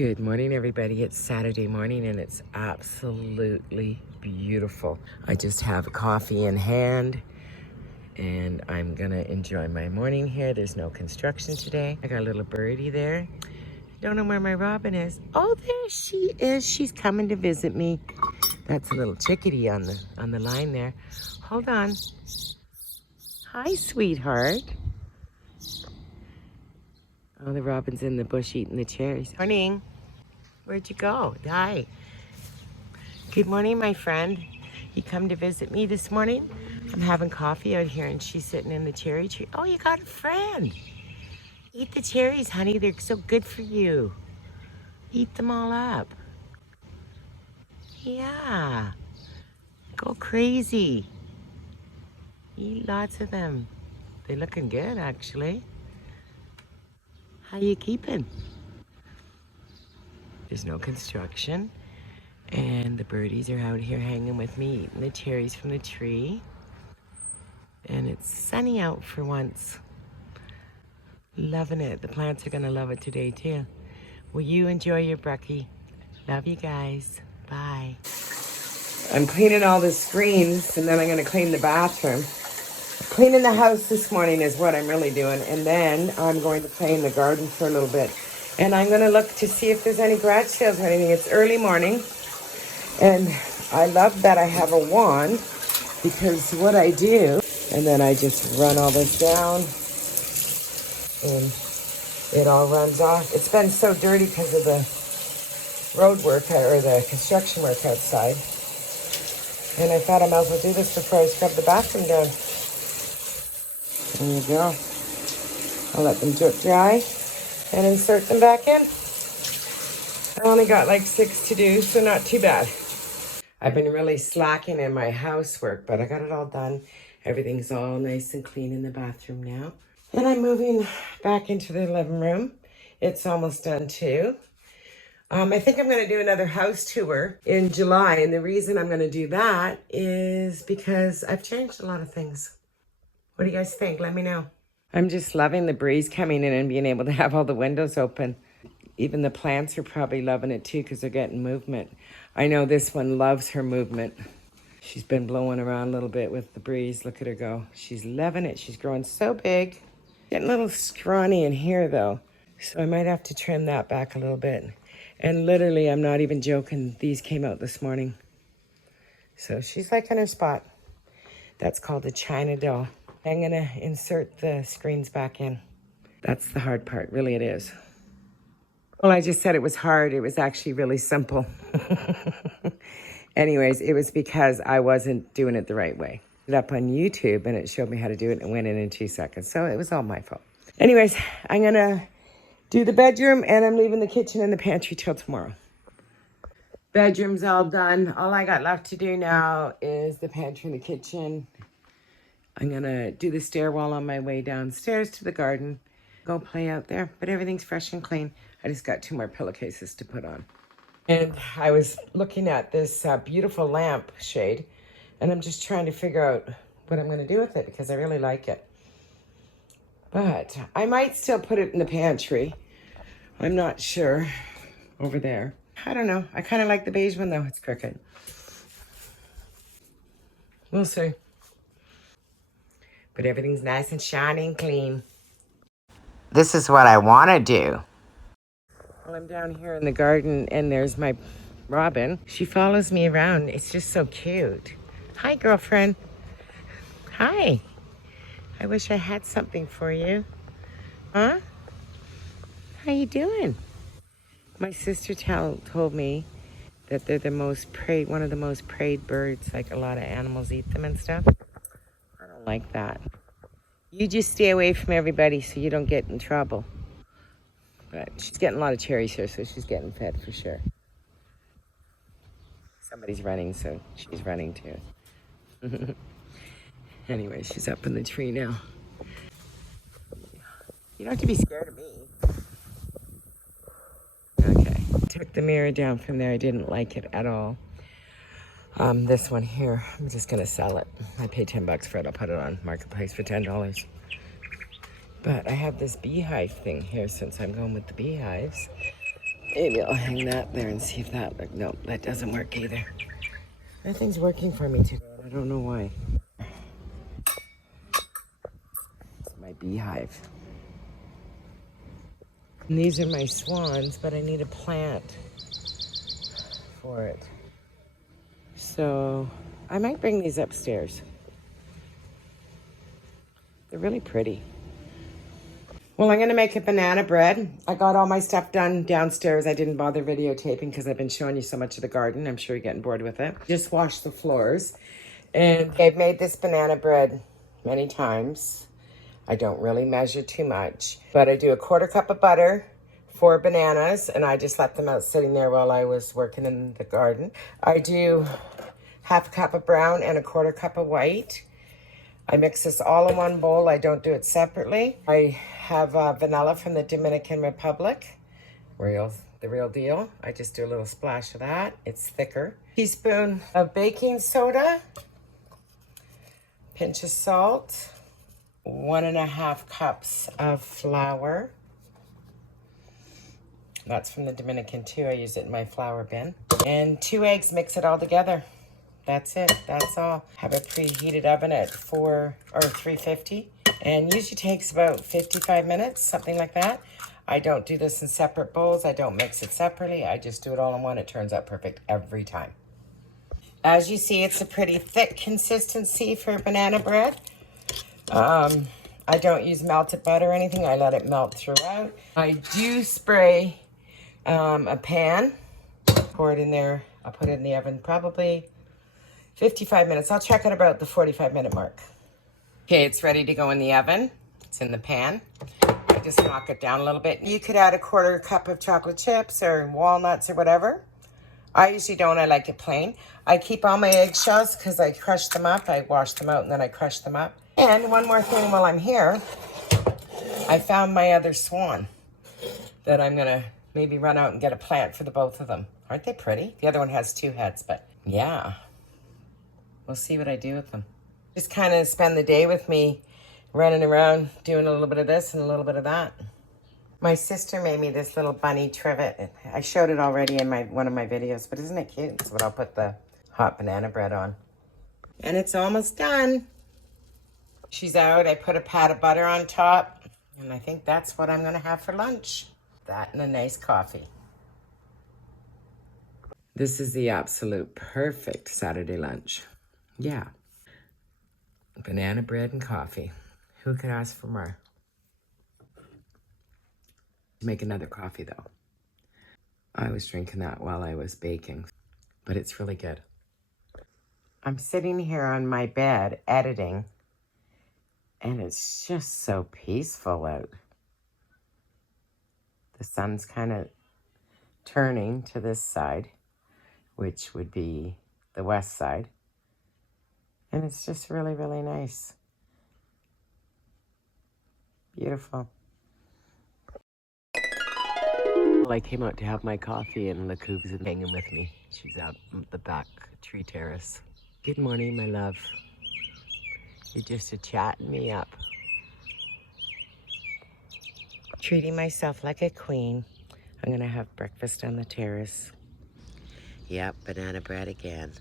Good morning, everybody. It's Saturday morning and it's absolutely beautiful. I just have a coffee in hand and I'm gonna enjoy my morning here. There's no construction today. I got a little birdie there. Don't know where my robin is. Oh, there she is. She's coming to visit me. That's a little chickadee on the line there. Hold on. Hi, sweetheart. Oh, the robin's in the bush eating the cherries. Morning. Where'd you go? Hi. Good morning, my friend. You come to visit me this morning? I'm having coffee out here and she's sitting in the cherry tree. Oh, you got a friend. Eat the cherries, honey. They're so good for you. Eat them all up. Yeah. Go crazy. Eat lots of them. They're looking good, actually. How you keeping? There's no construction. And the birdies are out here hanging with me, eating the cherries from the tree. And it's sunny out for once. Loving it. The plants are gonna love it today too. Will you enjoy your brekkie? Love you guys. Bye. I'm cleaning all the screens and then I'm gonna clean the bathroom. Cleaning the house this morning is what I'm really doing. And then I'm going to play in the garden for a little bit. And I'm gonna look to see if there's any garage sales or anything. It's early morning. And I love that I have a wand because what I do, and then I just run all this down and it all runs off. It's been so dirty because of the road work or the construction work outside. And I thought I might as well do this before I scrub the bathroom down. There you go. I'll let them drip dry and insert them back in. I only got like 6 to do, so not too bad. I've been really slacking in my housework, but I got it all done. Everything's all nice and clean in the bathroom now. And I'm moving back into the living room. It's almost done too. I think I'm going to do another house tour in July. And the reason I'm going to do that is because I've changed a lot of things. What do you guys think? Let me know. I'm just loving the breeze coming in and being able to have all the windows open. Even the plants are probably loving it too because they're getting movement. I know this one loves her movement. She's been blowing around a little bit with the breeze. Look at her go. She's loving it. She's growing so big. Getting a little scrawny in here though. So I might have to trim that back a little bit. And literally, I'm not even joking. These came out this morning. So she's like in her spot. That's called a China doll. I'm gonna insert the screens back in. That's the hard part, really it is. Well, I just said it was hard. It was actually really simple. Anyways, it was because I wasn't doing it the right way. It up on YouTube and it showed me how to do it and it went in 2 seconds. So it was all my fault. Anyways, I'm gonna do the bedroom and I'm leaving the kitchen and the pantry till tomorrow. Bedroom's all done. All I got left to do now is the pantry and the kitchen. I'm gonna do the stairwell on my way downstairs to the garden. Go play out there, but everything's fresh and clean. I just got 2 more pillowcases to put on. And I was looking at this beautiful lamp shade, and I'm just trying to figure out what I'm going to do with it because I really like it. But I might still put it in the pantry. I'm not sure. Over there. I don't know. I kind of like the beige one, though. It's crooked. We'll see. But everything's nice and shiny and clean. This is what I want to do. Well, I'm down here in the garden and there's my robin. She follows me around. It's just so cute. Hi, girlfriend. Hi. I wish I had something for you. Huh? How you doing? My sister told me that they're the most preyed, one of the most preyed birds. Like a lot of animals eat them and stuff. I don't like that. You just stay away from everybody so you don't get in trouble. But she's getting a lot of cherries here, so she's getting fed for sure. Somebody's running, so she's running too. Anyway, she's up in the tree now. You don't have to be scared of me. Okay. Took the mirror down from there. I didn't like it at all. This one here, I'm just gonna sell it. I paid $10 for it. I'll put it on Marketplace for $10. But I have this beehive thing here since I'm going with the beehives. Maybe I'll hang that there and see if that, no, that doesn't work either. Nothing's working for me today. I don't know why. It's my beehive. And these are my swans, but I need a plant for it. So I might bring these upstairs. They're really pretty. Well, I'm gonna make a banana bread. I got all my stuff done downstairs. I didn't bother videotaping because I've been showing you so much of the garden. I'm sure you're getting bored with it. Just washed the floors. And I've made this banana bread many times. I don't really measure too much, but I do a 1/4 cup of butter, 4 bananas, and I just let them out sitting there while I was working in the garden. I do 1/2 cup of brown and a 1/4 cup of white. I mix this all in one bowl. I don't do it separately. I have vanilla from the Dominican Republic, the real deal. I just do a little splash of that. It's thicker. Teaspoon of baking soda, pinch of salt, 1.5 cups of flour. That's from the Dominican too. I use it in my flour bin. And 2 eggs, mix it all together. That's it, that's all. Have a preheated oven at 350, and usually takes about 55 minutes, something like that. I don't do this in separate bowls. I don't mix it separately. I just do it all in one. It turns out perfect every time. As you see, it's a pretty thick consistency for banana bread. I don't use melted butter or anything. I let it melt throughout. I do spray a pan, pour it in there. I'll put it in the oven probably 55 minutes. I'll check it about the 45-minute mark. Okay, it's ready to go in the oven. It's in the pan. I just knock it down a little bit. You could add a 1/4 cup of chocolate chips or walnuts or whatever. I usually don't. I like it plain. I keep all my eggshells because I crush them up. I wash them out and then I crush them up. And one more thing while I'm here, I found my other swan that I'm gonna maybe run out and get a plant for the both of them. Aren't they pretty? The other one has 2 heads, but yeah. We'll see what I do with them. Just kind of spend the day with me running around doing a little bit of this and a little bit of that. My sister made me this little bunny trivet. I showed it already in one of my videos, but isn't it cute? That's what I'll put the hot banana bread on. And it's almost done. She's out. I put a pat of butter on top, and I think that's what I'm gonna have for lunch. That and a nice coffee. This is the absolute perfect Saturday lunch. Yeah. Banana bread and coffee. Who could ask for more? Make another coffee though. I was drinking that while I was baking, but it's really good. I'm sitting here on my bed editing, and it's just so peaceful out. The sun's kind of turning to this side, which would be the west side. And it's just really, really nice. Beautiful. Well, I came out to have my coffee, and LaCouve's hanging with me. She's out the back tree terrace. Good morning, my love. You're just chatting me up. Treating myself like a queen. I'm gonna have breakfast on the terrace. Yep, banana bread again.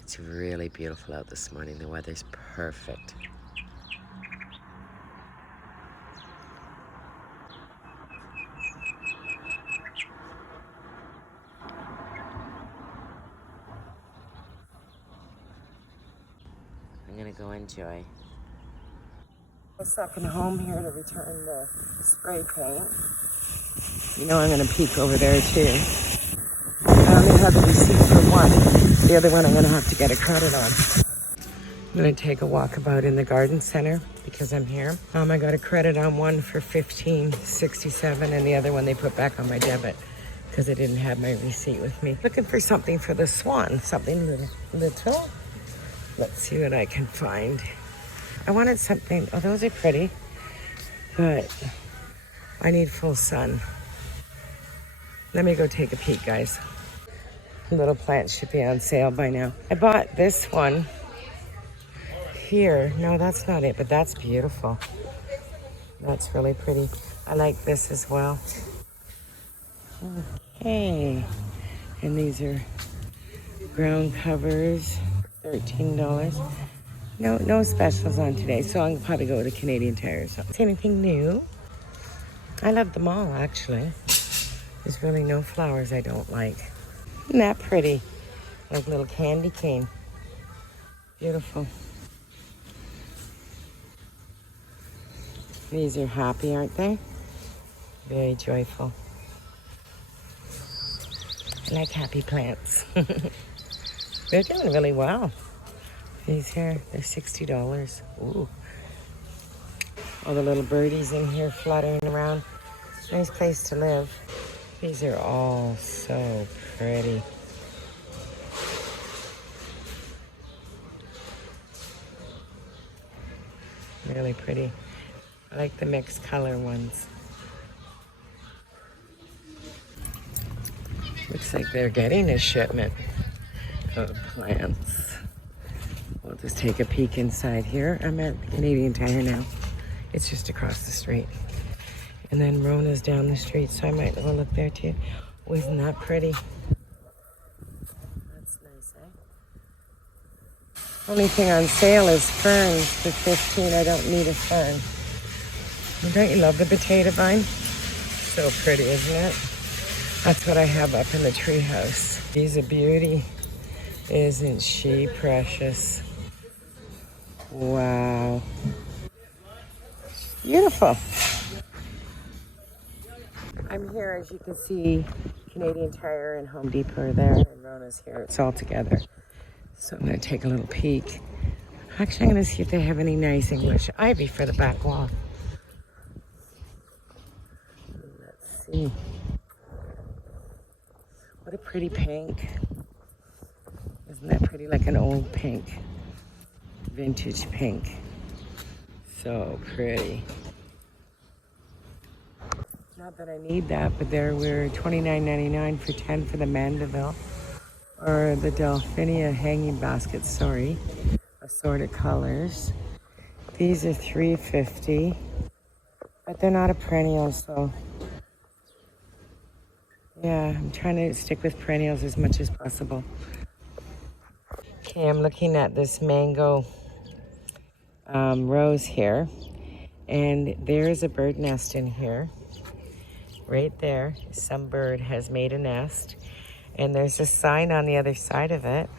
It's really beautiful out this morning. The weather's perfect. I'm gonna go enjoy. I'm stepping home here to return the spray paint. You know I'm gonna peek over there too. I only have the receipt for one. The other one I'm gonna have to get a credit on. I'm gonna take a walkabout in the garden center because I'm here. I got a credit on one for $15.67, and the other one they put back on my debit because I didn't have my receipt with me. Looking for something for the swan, something little. Let's see what I can find. I wanted something, oh, those are pretty, but I need full sun. Let me go take a peek, guys. Little plants should be on sale by now. I bought this one here. No, that's not it, but that's beautiful. That's really pretty. I like this as well. Hey, and these are ground covers, $13. No specials on today, so I'm gonna probably go to Canadian Tire. So, is anything new? I love them all, actually. There's really no flowers I don't like. Isn't that pretty? Like little candy cane. Beautiful. These are happy, aren't they? Very joyful. I like happy plants. They're doing really well. These here, they're $60. Ooh. All the little birdies in here fluttering around. Nice place to live. These are all so pretty. Really pretty. I like the mixed color ones. Looks like they're getting a shipment of plants. We'll just take a peek inside here. I'm at Canadian Tire now. It's just across the street. And then Rona's down the street, so I might go look there too. Oh, isn't that pretty? That's nice, eh? Only thing on sale is ferns for $15. I don't need a fern. Don't you love the potato vine? So pretty, isn't it? That's what I have up in the treehouse. She's a beauty. Isn't she precious? Wow. Beautiful. I'm here, as you can see, Canadian Tire and Home Depot are there, and Rona's here. It's all together. So I'm going to take a little peek. Actually, I'm going to see if they have any nice English ivy for the back wall. Let's see. What a pretty pink. Isn't that pretty? Like an old pink. Vintage pink. So pretty. Not that I need that, but there were $29.99 for 10 for the Mandeville. Or the Delphinia hanging baskets, sorry. Assorted colors. These are $3.50. But they're not a perennial, so... yeah, I'm trying to stick with perennials as much as possible. Okay, I'm looking at this mango rose here. And there's a bird nest in here. Right there. Some bird has made a nest. And there's a sign on the other side of it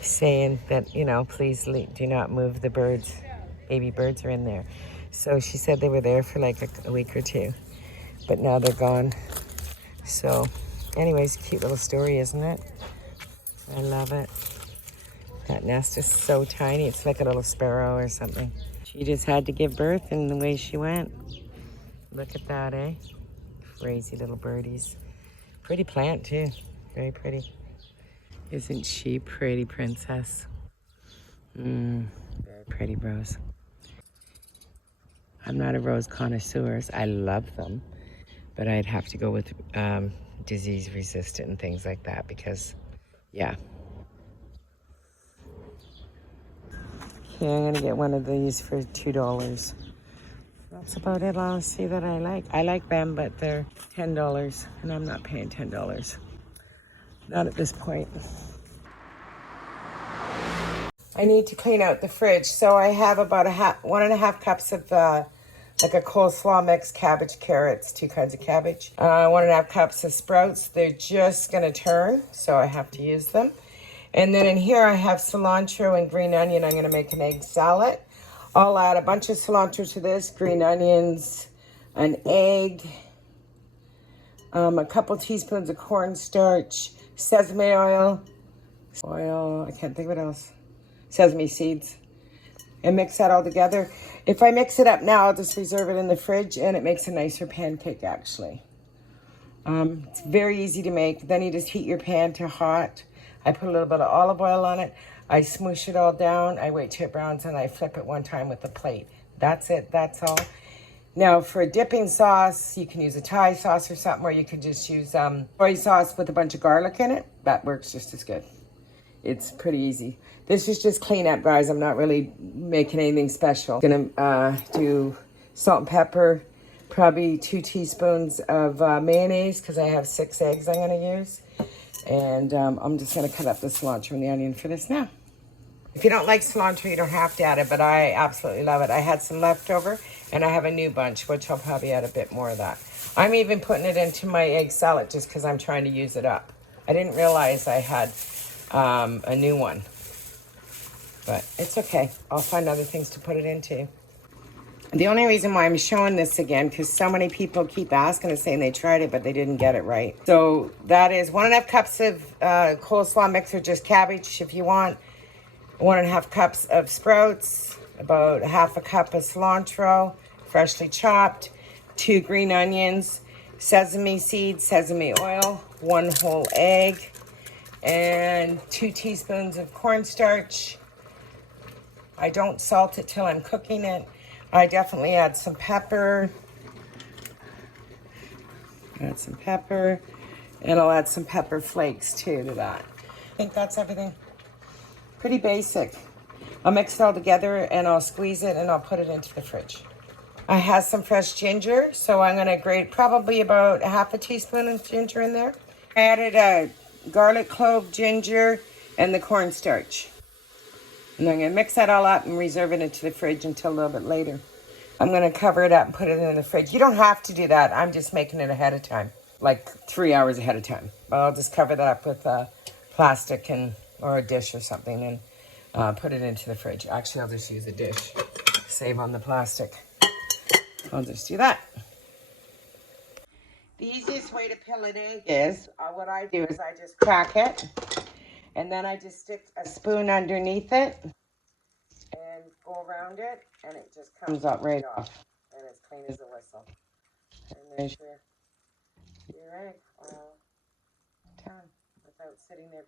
saying that, you know, please do not move the birds. Baby birds are in there. So she said they were there for like a week or two. But now they're gone. So, anyways, cute little story, isn't it? I love it. That nest is so tiny. It's like a little sparrow or something. She just had to give birth and the way she went. Look at that, eh? Crazy little birdies. Pretty plant, too. Very pretty. Isn't she pretty, princess? Very pretty rose. I'm not a rose connoisseur. I love them. But I'd have to go with disease resistant and things like that because, yeah. Okay, I'm gonna get one of these for $2. That's about it. I'll see that I like. I like them, but they're $10, and I'm not paying $10. Not at this point. I need to clean out the fridge, so I have about 1.5 cups of like a coleslaw mix, cabbage, carrots, 2 kinds of cabbage. 1.5 cups of sprouts. They're just gonna turn, so I have to use them. And then in here I have cilantro and green onion. I'm gonna make an egg salad. I'll add a bunch of cilantro to this, green onions, an egg, a couple teaspoons of cornstarch, sesame oil, I can't think what else, sesame seeds, and mix that all together. If I mix it up now, I'll just reserve it in the fridge, and it makes a nicer pancake, actually. It's very easy to make. Then you just heat your pan to hot. I put a little bit of olive oil on it. I smoosh it all down. I wait till it browns, and I flip it one time with the plate. That's it. That's all. Now, for a dipping sauce, you can use a Thai sauce or something, or you could just use soy sauce with a bunch of garlic in it. That works just as good. It's pretty easy. This is just cleanup, guys. I'm not really making anything special. I'm gonna do salt and pepper, probably 2 teaspoons of mayonnaise because I have 6 eggs I'm going to use. And I'm just going to cut up the cilantro and the onion for this now. If you don't like cilantro, you don't have to add it, but I absolutely love it. I had some leftover, and I have a new bunch, which I'll probably add a bit more of that. I'm even putting it into my egg salad just because I'm trying to use it up. I didn't realize I had a new one, but it's okay. I'll find other things to put it into. The only reason why I'm showing this again, because so many people keep asking and saying they tried it, but they didn't get it right. So that is 1.5 cups of coleslaw mix, or just cabbage if you want. 1.5 cups of sprouts, about 1/2 cup of cilantro, freshly chopped, 2 green onions, sesame seeds, sesame oil, 1 whole egg, and 2 teaspoons of cornstarch. I don't salt it till I'm cooking it. I definitely add some pepper. Add some pepper, and I'll add some pepper flakes too to that. I think that's everything. Pretty basic. I'll mix it all together and I'll squeeze it and I'll put it into the fridge. I have some fresh ginger, so I'm going to grate probably about 1/2 teaspoon of ginger in there. I added a garlic clove, ginger, and the cornstarch. And I'm going to mix that all up and reserve it into the fridge until a little bit later. I'm going to cover it up and put it in the fridge. You don't have to do that. I'm just making it ahead of time, like 3 hours ahead of time. But I'll just cover that up with plastic or a dish or something and put it into the fridge. Actually, I'll just use a dish. Save on the plastic. I'll just do that. The easiest way to peel an egg is, what I do is I just crack it, and then I just stick a spoon underneath it and go around it, and it just comes out right off, and it's clean as a whistle. And there's your egg all done without sitting there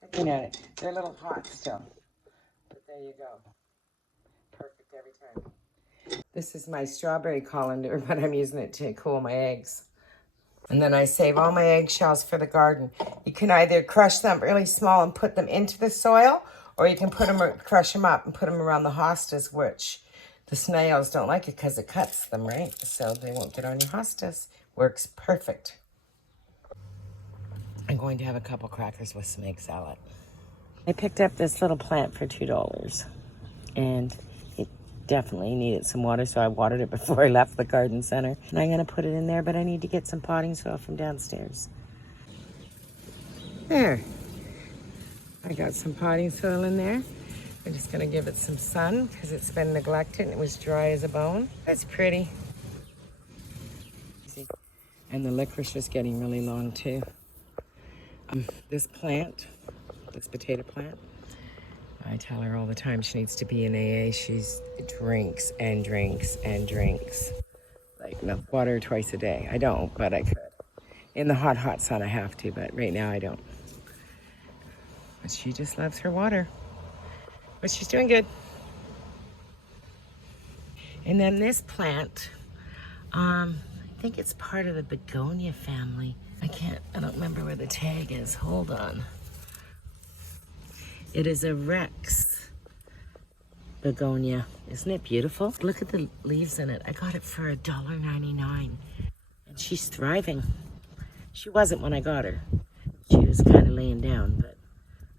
picking at it. They're a little hot still, but there you go. Perfect every time. This is my strawberry colander, but I'm using it to cool my eggs. And then I save all my eggshells for the garden. You can either crush them really small and put them into the soil, or you can crush them up and put them around the hostas, which the snails don't like it because it cuts them, right? So they won't get on your hostas. Works perfect. I'm going to have a couple crackers with some egg salad. I picked up this little plant for $2, and it definitely needed some water, so I watered it before I left the garden center. And I'm going to put it in there, but I need to get some potting soil from downstairs. There. I got some potting soil in there. I'm just going to give it some sun because it's been neglected and it was dry as a bone. It's pretty. And the licorice is getting really long too. This plant, this potato plant, I tell her all the time she needs to be in AA. She drinks and drinks and drinks. Like milk water twice a day. I don't, but I could. In the hot sun I have to, but right now I don't. But she just loves her water. But she's doing good. And then this plant, I think it's part of the begonia family. I don't remember where the tag is. Hold on. It is a Rex begonia. Isn't it beautiful? Look at the leaves in it. I got it for $1.99. And she's thriving. She wasn't when I got her. She was kind of laying down, but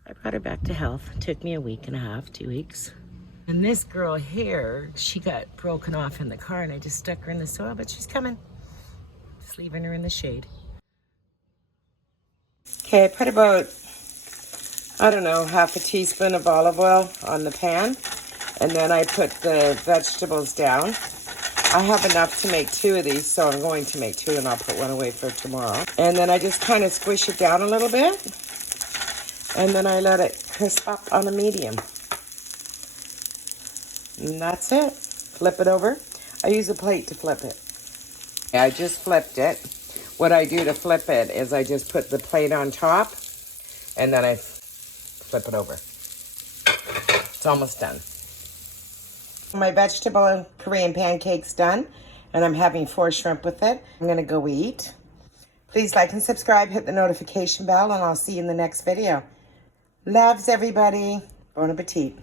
I brought her back to health. It took me a week and a half, 2 weeks. And this girl here, she got broken off in the car and I just stuck her in the soil, but she's coming. Just leaving her in the shade. Okay, I put about, I don't know, 1/2 teaspoon of olive oil on the pan. And then I put the vegetables down. I have enough to make 2 of these, so I'm going to make 2 and I'll put one away for tomorrow. And then I just kind of squish it down a little bit. And then I let it crisp up on a medium. And that's it. Flip it over. I use a plate to flip it. I just flipped it. What I do to flip it is I just put the plate on top and then I flip it over. It's almost done. My vegetable and Korean pancakes done, and I'm having 4 shrimp with it. I'm gonna go eat. Please like and subscribe, hit the notification bell, and I'll see you in the next video. Loves everybody. Bon appetit.